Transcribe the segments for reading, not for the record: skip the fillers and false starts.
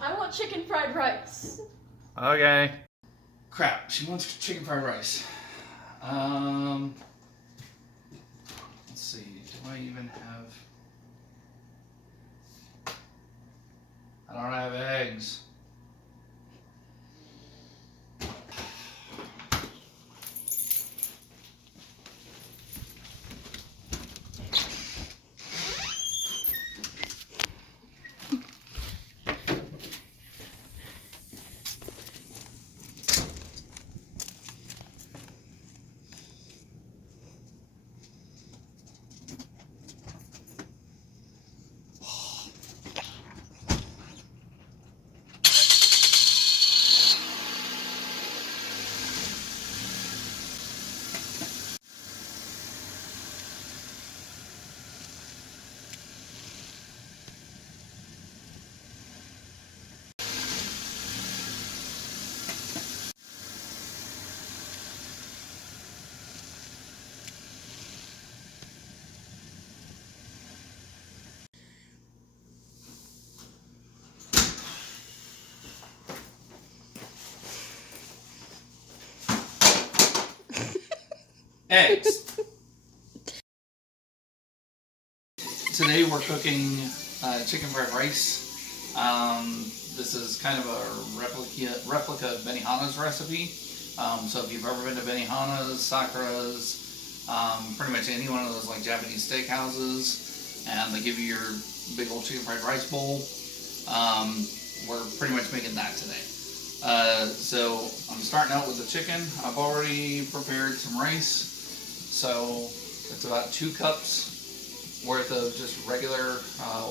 I want chicken fried rice. Okay. Crap, she wants chicken fried rice. Let's see, do I even have... I don't have eggs. Eggs. Today we're cooking chicken fried rice. This is kind of a replica of Benihana's recipe. So if you've ever been to Benihana's, Sakura's, pretty much any one of those like Japanese steakhouses, and they give you your big old chicken fried rice bowl, we're pretty much making that today. So I'm starting out with the chicken. I've already prepared some rice. So it's about 2 cups worth of just regular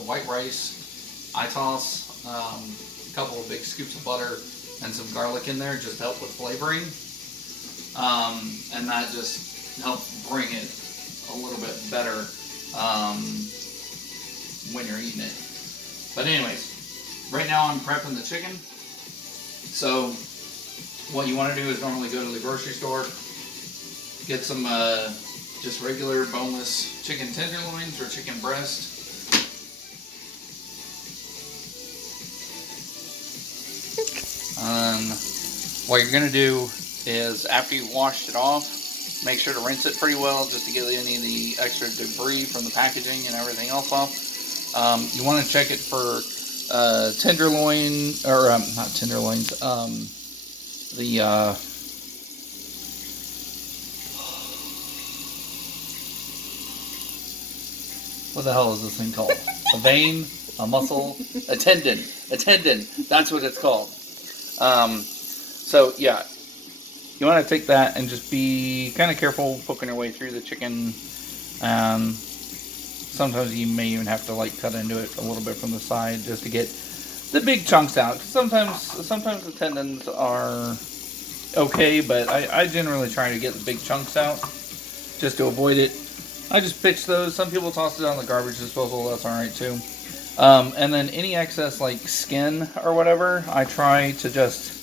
white rice. I toss a couple of big scoops of butter and some garlic in there just to help with flavoring. And that just helps bring it a little bit better when you're eating it. But anyways, right now I'm prepping the chicken. So what you want to do is normally go to the grocery store, get some just regular boneless chicken tenderloins or chicken breast. What you're going to do is after you've washed it off, make sure to rinse it pretty well just to get any of the extra debris from the packaging and everything else off. You want to check it for tenderloin, or not tenderloins, what the hell is this thing called? A vein, a muscle, a tendon. A tendon. That's what it's called. So yeah, you want to take that and just be kind of careful poking your way through the chicken. Sometimes you may even have to like cut into it a little bit from the side just to get the big chunks out. Sometimes the tendons are okay, but I generally try to get the big chunks out just to avoid it. I just pitch those. Some people toss it on the garbage disposal. That's alright too. And then any excess like skin or whatever, I try to just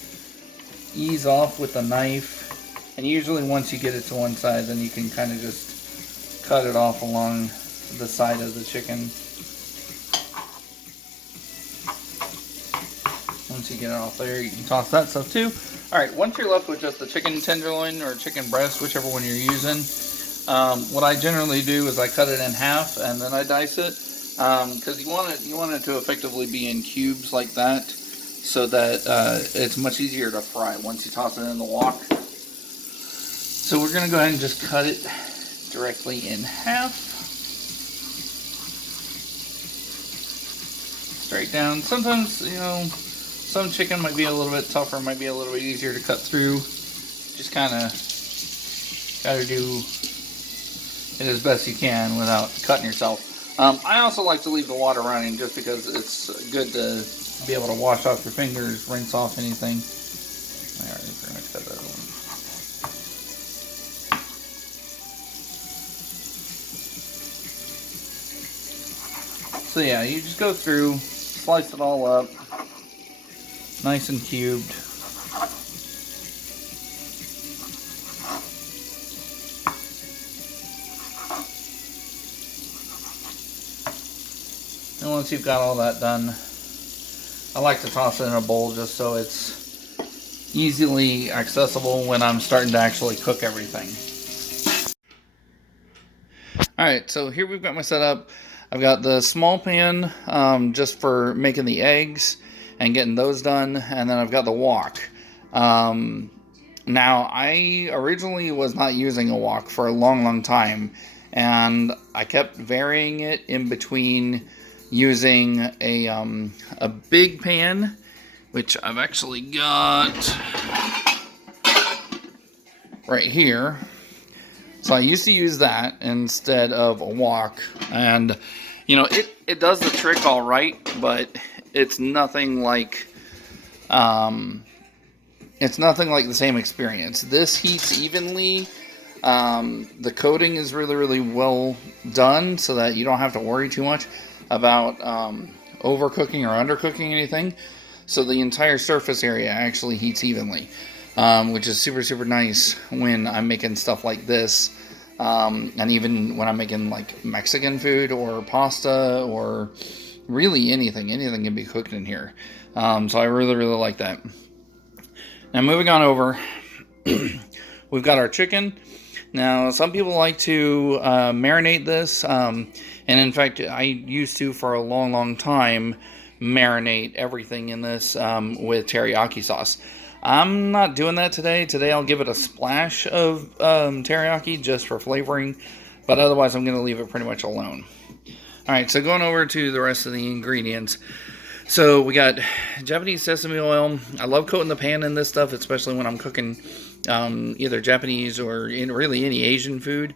ease off with the knife. And usually once you get it to one side, then you can kind of just cut it off along the side of the chicken. Once you get it off there, you can toss that stuff too. Alright, once you're left with just the chicken tenderloin or chicken breast, whichever one you're using, what I generally do is I cut it in half and then I dice it, because you want it to effectively be in cubes like that, so that it's much easier to fry once you toss it in the wok. So we're going to go ahead and just cut it directly in half, straight down. Sometimes, you know, some chicken might be a little bit tougher, might be a little bit easier to cut through. Just kind of got to do it as best you can without cutting yourself. I also like to leave the water running just because it's good to be able to wash off your fingers, rinse off anything. I already pretty much cut that one. So yeah, you just go through, slice it all up, nice and cubed. And once you've got all that done, I like to toss it in a bowl just so it's easily accessible when I'm starting to actually cook everything. Alright, so here we've got my setup. I've got the small pan just for making the eggs and getting those done, and then I've got the wok. Now, I originally was not using a wok for a long time, and I kept varying it in between using a big pan, which I've actually got right here. So I used to use that instead of a wok, and you know, it does the trick all right, but it's nothing like the same experience. This heats evenly. The coating is really well done, so that you don't have to worry too much about overcooking or undercooking anything. So the entire surface area actually heats evenly, which is super nice when I'm making stuff like this, and even when I'm making like Mexican food or pasta or really anything can be cooked in here. So I really like that. Now moving on over, we've got our chicken. Now some people like to marinate this, and in fact I used to for a long time marinate everything in this with teriyaki sauce. I'm not doing that today. Today I'll give it a splash of teriyaki just for flavoring, but otherwise I'm going to leave it pretty much alone. Alright, so going over to the rest of the ingredients. So we got Japanese sesame oil. I love coating the pan in this stuff, especially when I'm cooking either Japanese or really any Asian food.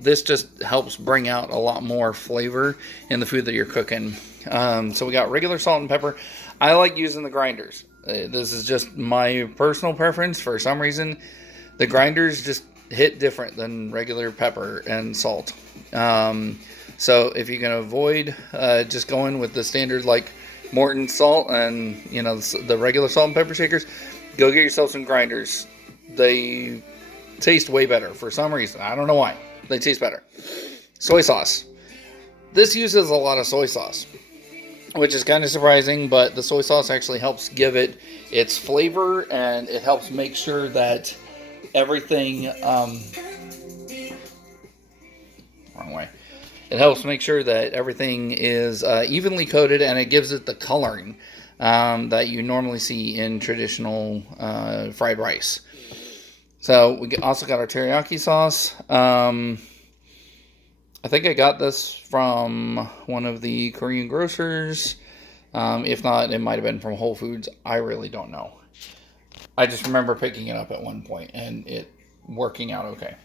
This just helps bring out a lot more flavor in the food that you're cooking. So we got regular salt and pepper. I like using the grinders. This is just my personal preference. For some reason, the grinders just hit different than regular pepper and salt. So if you can avoid just going with the standard like Morton salt and the regular salt and pepper shakers, go get yourself some grinders. They taste way better for some reason. I don't know why. They taste better. Soy sauce. This uses a lot of soy sauce, which is kind of surprising, but the soy sauce actually helps give it its flavor, and it helps make sure that everything wrong way. It helps make sure that everything is evenly coated, and it gives it the coloring that you normally see in traditional fried rice. So we also got our teriyaki sauce. I think I got this from one of the Korean grocers. If not, it might have been from Whole Foods. I really don't know. I just remember picking it up at one point and it working out okay.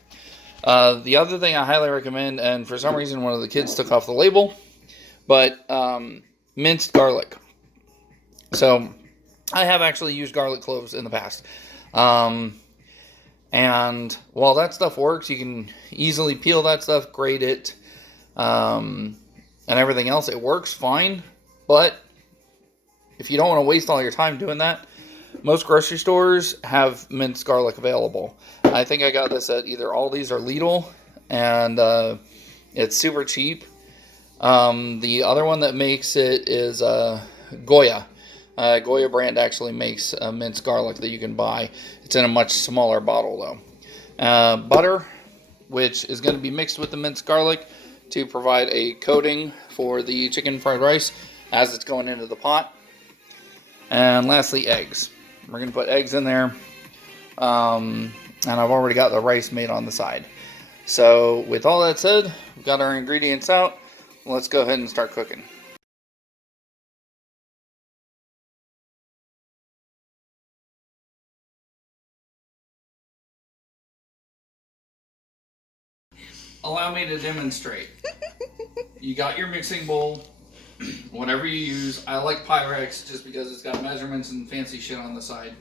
The other thing I highly recommend, and for some reason one of the kids took off the label, but minced garlic. So I have actually used garlic cloves in the past. And while that stuff works, you can easily peel that stuff, grate it, and everything else. It works fine, but if you don't want to waste all your time doing that, most grocery stores have minced garlic available. I think I got this at either Aldi's or Lidl, and it's super cheap. The other one that makes it is Goya. Goya brand actually makes minced garlic that you can buy. It's in a much smaller bottle though. Butter, which is going to be mixed with the minced garlic to provide a coating for the chicken fried rice as it's going into the pot. And lastly, eggs. We're going to put eggs in there. And I've already got the rice made on the side. So with all that said, we've got our ingredients out. Let's go ahead and start cooking. Allow me to demonstrate. You got your mixing bowl, whatever you use. I like Pyrex just because it's got measurements and fancy shit on the side.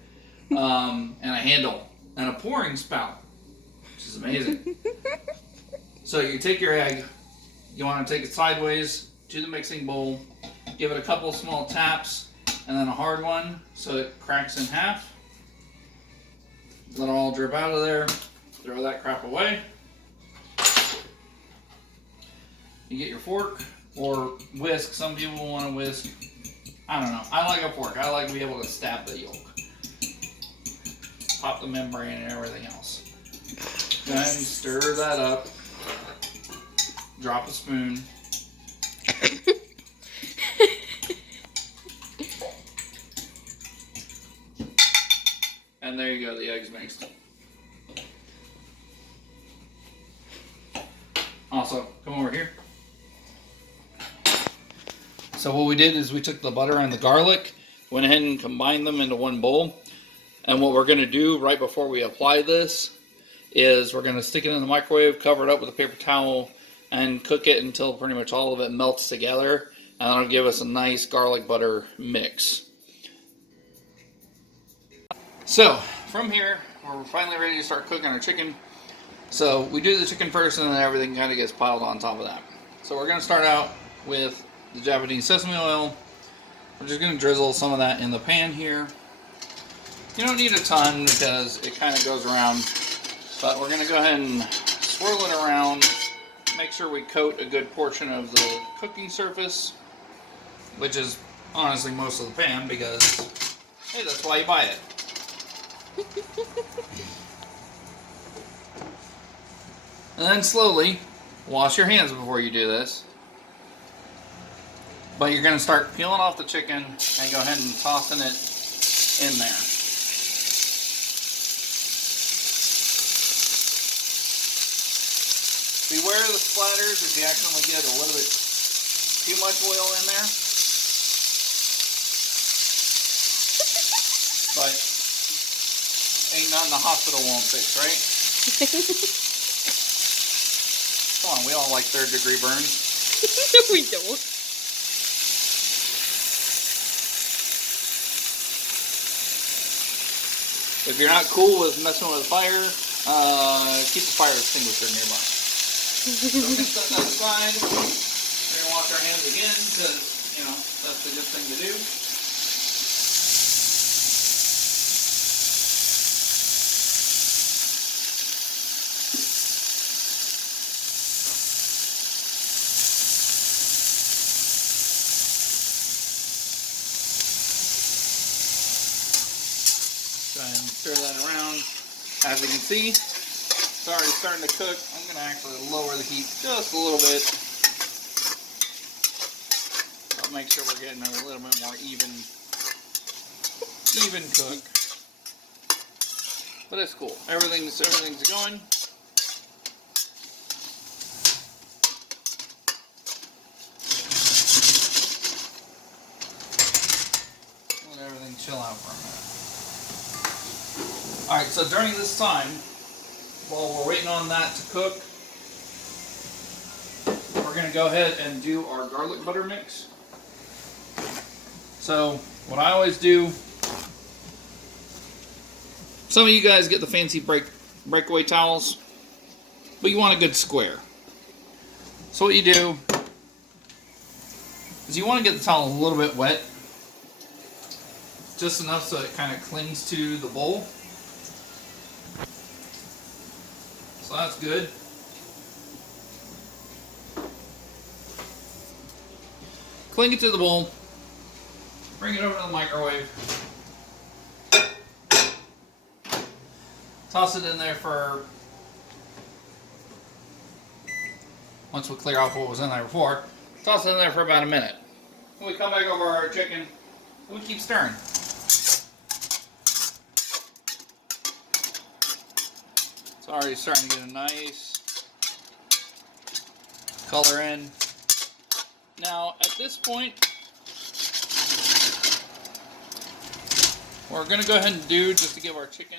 And a handle and a pouring spout, which is amazing. So you take your egg, you want to take it sideways to the mixing bowl, give it a couple small taps, and then a hard one so it cracks in half. Let it all drip out of there. Throw that crap away. You get your fork or whisk. Some people want to whisk. I don't know. I like a fork. I like to be able to stab the yolk. Pop the membrane and everything else. Go ahead and stir that up. Drop a spoon. And there you go, the egg's mixed. Also, come over here. So what we did is we took the butter and the garlic, went ahead and combined them into one bowl. And what we're going to do right before we apply this is we're going to stick it in the microwave, cover it up with a paper towel, and cook it until pretty much all of it melts together. And that'll give us a nice garlic butter mix. So from here, we're finally ready to start cooking our chicken. So we do the chicken first, and then everything kind of gets piled on top of that. So we're going to start out with the Japanese sesame oil. We're just going to drizzle some of that in the pan here. You don't need a ton because it kind of goes around, but we're going to go ahead and swirl it around. Make sure we coat a good portion of the cooking surface, which is honestly most of the pan because, hey, that's why you buy it. And then slowly wash your hands before you do this. But you're going to start peeling off the chicken and go ahead and tossing it in there. Beware of the splatters if you accidentally get a little bit too much oil in there. But ain't nothing the hospital won't fix, right? Come on, we all like third-degree burns. No, we don't. If you're not cool with messing with fire, keep the fire extinguisher nearby. So we're going to set that aside. We're going to wash our hands again because, you know, that's a good thing to do. Go ahead and stir that around. As you can see, it's already starting to cook. I'm going to actually lower the heat just a little bit. I'll make sure we're getting a little bit more even cook. But it's cool. Everything's going. Let everything chill out for a minute. Alright, so during this time, while we're waiting on that to cook, we're going to go ahead and do our garlic butter mix. So, what I always do, some of you guys get the fancy breakaway towels, but you want a good square. So what you do is you want to get the towel a little bit wet, just enough so it kind of clings to the bowl. So that's good. Cling it to the bowl. Bring it over to the microwave. Toss it in there for, once we clear off what was in there before, toss it in there for about a minute. When we come back over our chicken, we keep stirring. It's already starting to get a nice color in. Now, at this point, what we're going to go ahead and do, just to give our chicken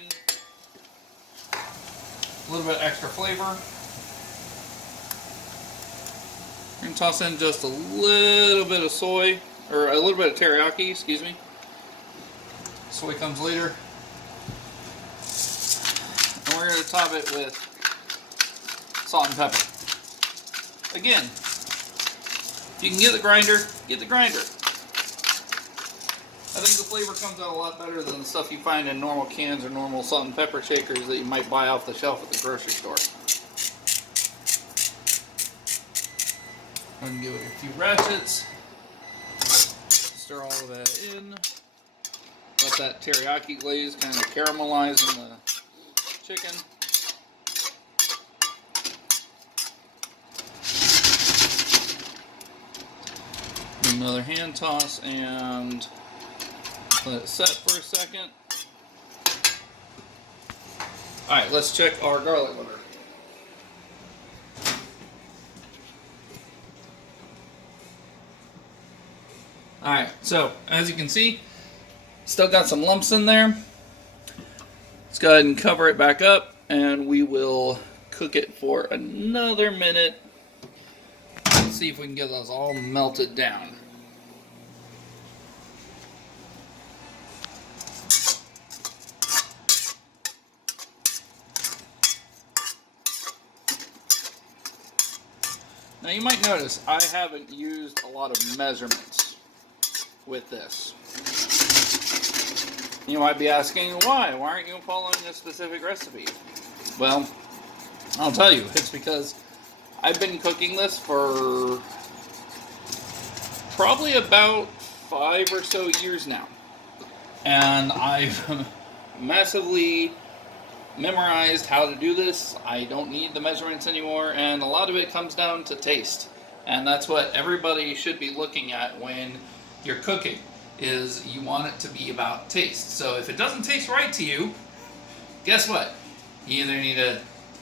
a little bit extra flavor, we're going to toss in just a little bit of soy, or a little bit of teriyaki, excuse me. Soy comes later. And we're going to top it with salt and pepper. Again, if you can get the grinder, get the grinder. I think the flavor comes out a lot better than the stuff you find in normal cans or normal salt and pepper shakers that you might buy off the shelf at the grocery store. I'm going to give it a few ratchets. stir all of that in. Let that teriyaki glaze kind of caramelize in the chicken. Another hand toss and let it set for a second. Alright, let's check our garlic butter. Alright, so as you can see, still got some lumps in there. Let's go ahead and cover it back up and we will cook it for another minute. Let's see if we can get those all melted down. Now you might notice I haven't used a lot of measurements with this. You might be asking why? Why aren't you following a specific recipe? Well, I'll tell you, it's because I've been cooking this for probably about 5 or so years now. And I've massively memorized how to do this. I don't need the measurements anymore, and a lot of it comes down to taste. And that's what everybody should be looking at when you're cooking, is you want it to be about taste. So if it doesn't taste right to you, guess what? You either need to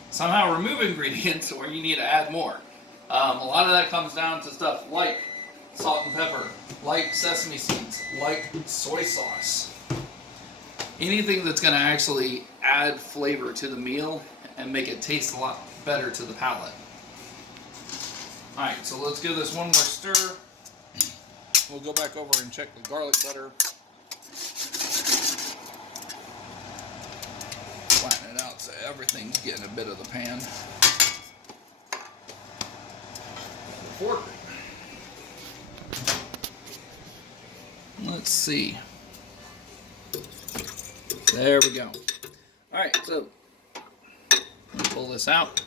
somehow remove ingredients or you need to add more. A lot of that comes down to stuff like salt and pepper, like sesame seeds, like soy sauce. Anything that's going to actually add flavor to the meal and make it taste a lot better to the palate. Alright, so let's give this one more stir. We'll go back over and check the garlic butter. Flatten it out so everything's getting a bit of the pan. Fork. Let's see. There we go. Alright, so pull this out.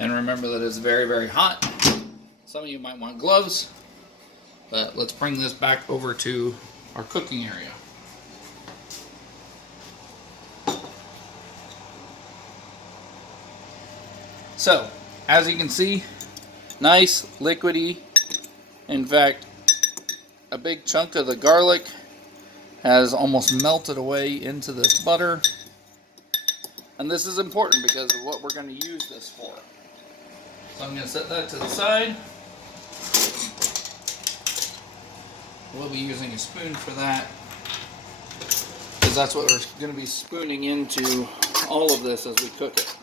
And remember that it's very, very hot. Some of you might want gloves. But let's bring this back over to our cooking area. So, as you can see, nice, liquidy. In fact, a big chunk of the garlic has almost melted away into this butter. And this is important because of what we're going to use this for. So I'm going to set that to the side. We'll be using a spoon for that, because that's what we're going to be spooning into all of this as we cook it.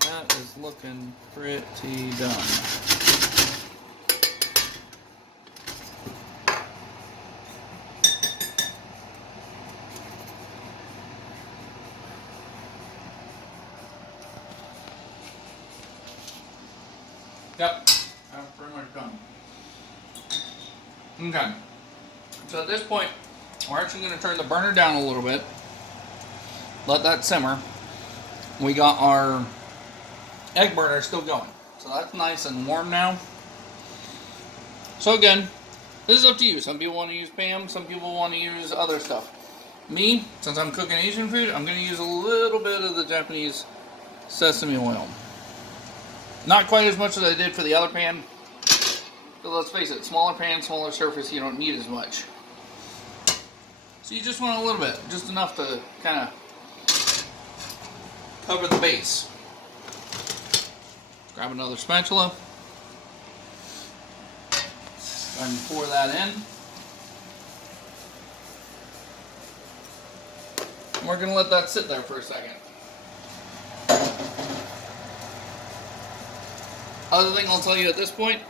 That is looking pretty done. Yep, that's pretty much done. Okay, so at this point, we're actually going to turn the burner down a little bit. Let that simmer. We got our egg burner still going, so that's nice and warm now. So again, this is up to you. Some people want to use Pam, some people want to use other stuff. Me, since I'm cooking Asian food, I'm going to use a little bit of the Japanese sesame oil. Not quite as much as I did for the other pan. But let's face it, smaller pan, smaller surface, you don't need as much. So you just want a little bit, just enough to kind of cover the base. Grab another spatula. And pour that in. And we're going to let that sit there for a second. Other thing I'll tell you at this point,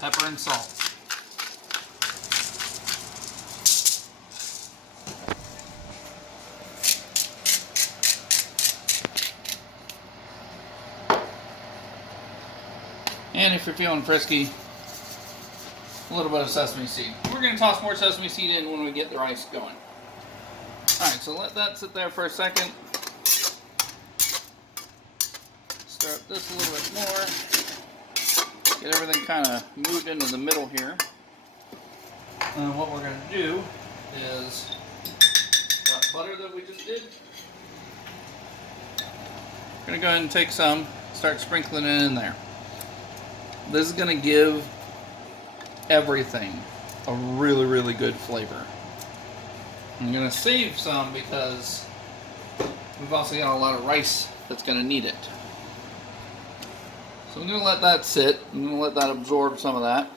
pepper and salt. And if you're feeling frisky, a little bit of sesame seed. We're going to toss more sesame seed in when we get the rice going. Alright, so let that sit there for a second. Stir up this a little bit more. Get everything kind of moved into the middle here. And what we're going to do is that butter that we just did. We're going to go ahead and take some, start sprinkling it in there. This is going to give everything a really, really good flavor. I'm going to save some because we've also got a lot of rice that's going to need it. So I'm going to let that sit. I'm going to let that absorb some of that.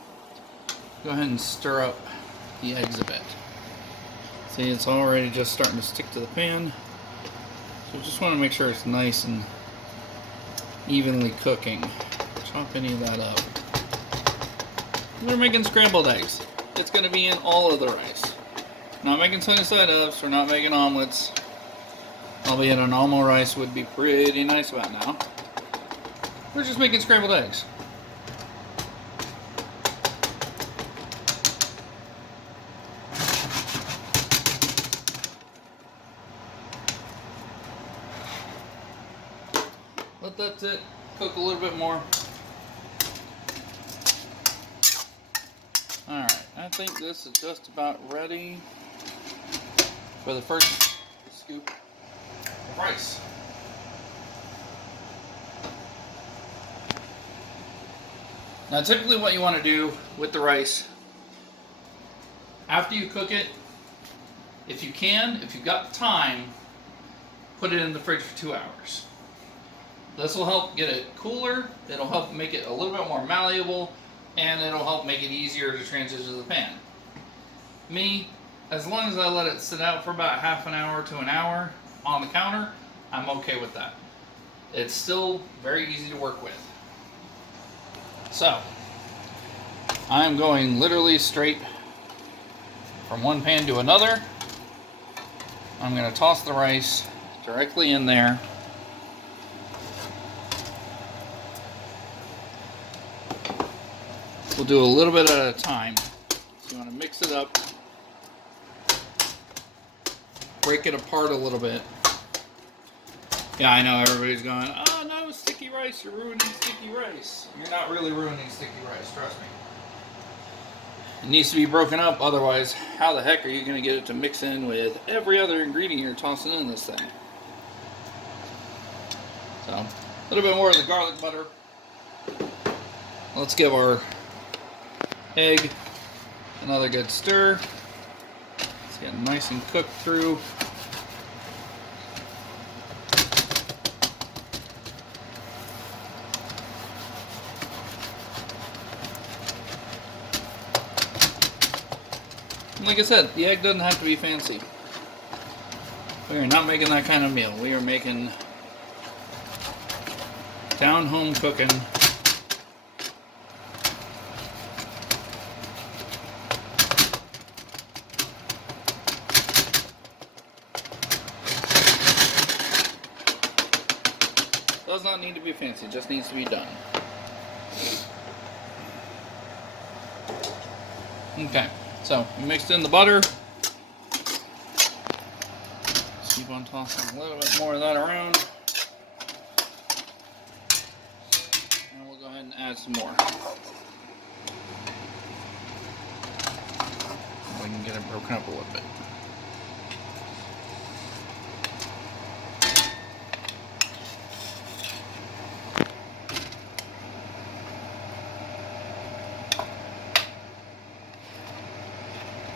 Go ahead and stir up the eggs a bit. See, it's already just starting to stick to the pan. So just want to make sure it's nice and evenly cooking. Chop any of that up. We're making scrambled eggs. It's going to be in all of the rice. Not making sunny side ups, we're not making omelets. Albeit an omelet rice would be pretty nice about now. We're just making scrambled eggs. Let that sit, cook a little bit more. Alright, I think this is just about ready for the first scoop of rice. Now typically what you want to do with the rice, after you cook it, if you can, if you've got time, put it in the fridge for 2 hours. This will help get it cooler, it'll help make it a little bit more malleable, and it'll help make it easier to transition to the pan. Me, as long as I let it sit out for about half an hour to an hour on the counter, I'm okay with that. It's still very easy to work with. So, I'm going literally straight from one pan to another. I'm going to toss the rice directly in there. We'll do a little bit at a time. So you want to mix it up, break it apart a little bit. Yeah, I know everybody's going, oh no, sticky rice, you're ruining sticky rice. You're not really ruining sticky rice, trust me. It needs to be broken up, otherwise how the heck are you going to get it to mix in with every other ingredient you're tossing in this thing? So, a little bit more of the garlic butter. Let's give our egg another good stir. It's getting nice and cooked through. And like I said, the egg doesn't have to be fancy. We are not making that kind of meal. We are making down home cooking. Does not need to be fancy, it just needs to be done. Okay, so we mixed in the butter. Just keep on tossing a little bit more of that around. And we'll go ahead and add some more. We can get it broken up a little bit.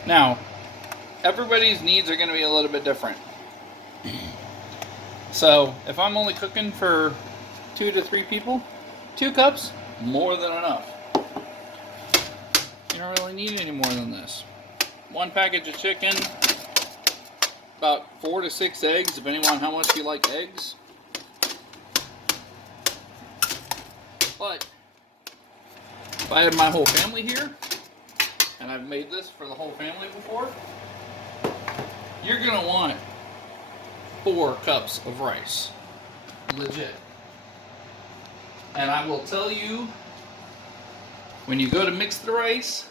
Now, everybody's needs are going to be a little bit different. So, if I'm only cooking for 2 to 3 people, 2 cups, more than enough. You don't really need any more than this. 1 package of chicken, about 4 to 6 eggs, depending on how much you like eggs. But, if I had my whole family here, and I've made this for the whole family before, you're going to want 4 cups of rice. Legit. And I will tell you, when you go to mix the rice,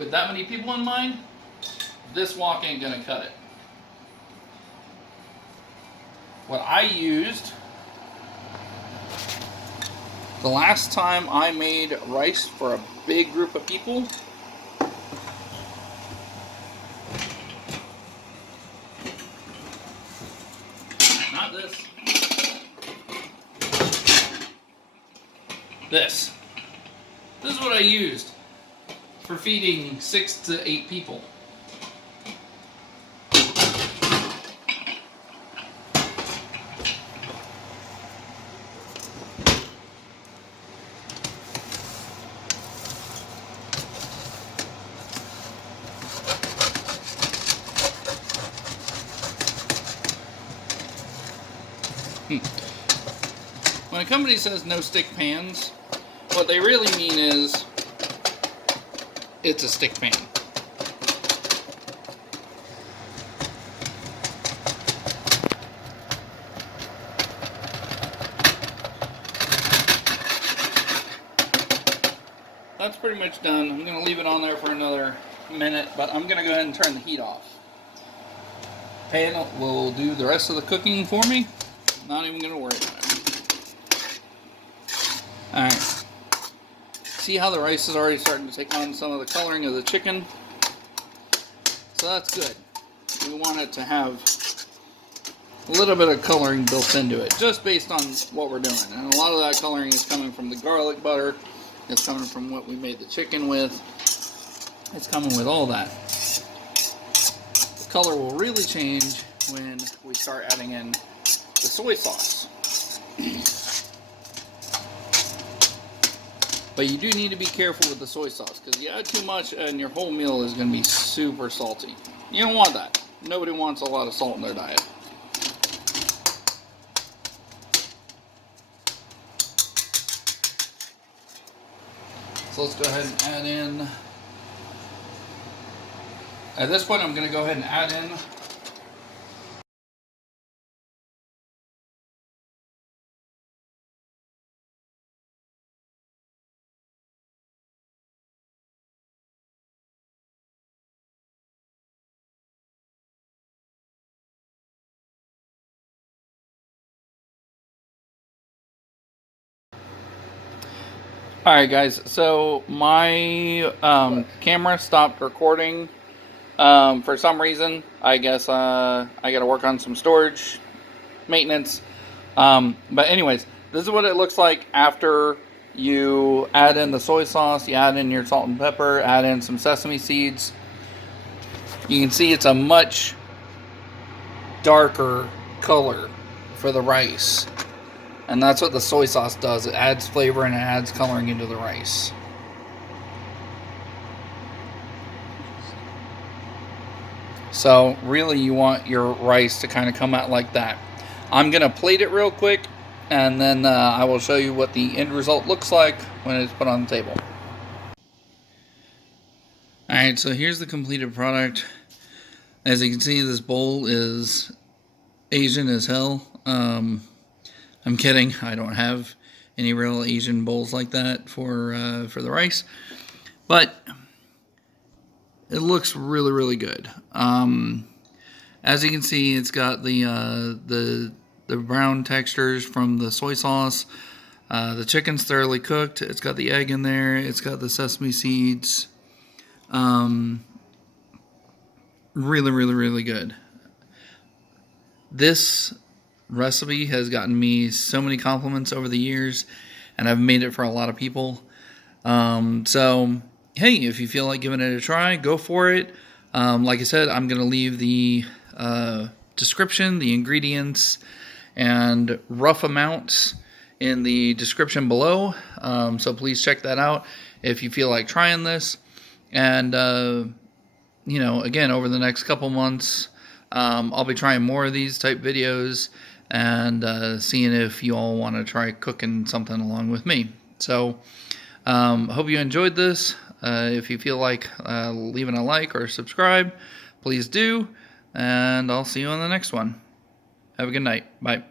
with that many people in mind, this wok ain't gonna cut it. What I used the last time I made rice for a big group of people, not this. This. This is what I used for feeding 6 to 8 people. When a company says no stick pans, what they really mean is it's a stick pan. That's pretty much done. I'm going to leave it on there for another minute, but I'm going to go ahead and turn the heat off. Pan will do the rest of the cooking for me. Not even going to worry about it. Alright. See how the rice is already starting to take on some of the coloring of the chicken? So that's good. We want it to have a little bit of coloring built into it, just based on what we're doing. And a lot of that coloring is coming from the garlic butter. It's coming from what we made the chicken with. It's coming with all that. The color will really change when we start adding in the soy sauce. But you do need to be careful with the soy sauce, because you add too much and your whole meal is going to be super salty. You don't want that. Nobody wants a lot of salt in their diet. So let's go ahead and add in. At this point, I'm going to go ahead and add in Alright guys, so my camera stopped recording for some reason. I guess I gotta work on some storage maintenance. But anyways, this is what it looks like after you add in the soy sauce, you add in your salt and pepper, add in some sesame seeds. You can see it's a much darker color for the rice. And that's what the soy sauce does. It adds flavor and it adds coloring into the rice. So really you want your rice to kind of come out like that. I'm going to plate it real quick, and then I will show you what the end result looks like when it's put on the table. Alright, so here's the completed product. As you can see, this bowl is Asian as hell. I'm kidding. I don't have any real Asian bowls like that for the rice, but it looks really, really good. As you can see, it's got the brown textures from the soy sauce. The chicken's thoroughly cooked. It's got the egg in there. It's got the sesame seeds. Really, really, really good. This recipe has gotten me so many compliments over the years, and I've made it for a lot of people. So hey, if you feel like giving it a try, go for it. Like I said, I'm going to leave the description, the ingredients, and rough amounts in the description below. So please check that out if you feel like trying this. And, you know, again, over the next couple months, I'll be trying more of these type videos and seeing if you all want to try cooking something along with me. So, hope you enjoyed this. If you feel like leaving a like or subscribe, please do. And I'll see you on the next one. Have a good night. Bye.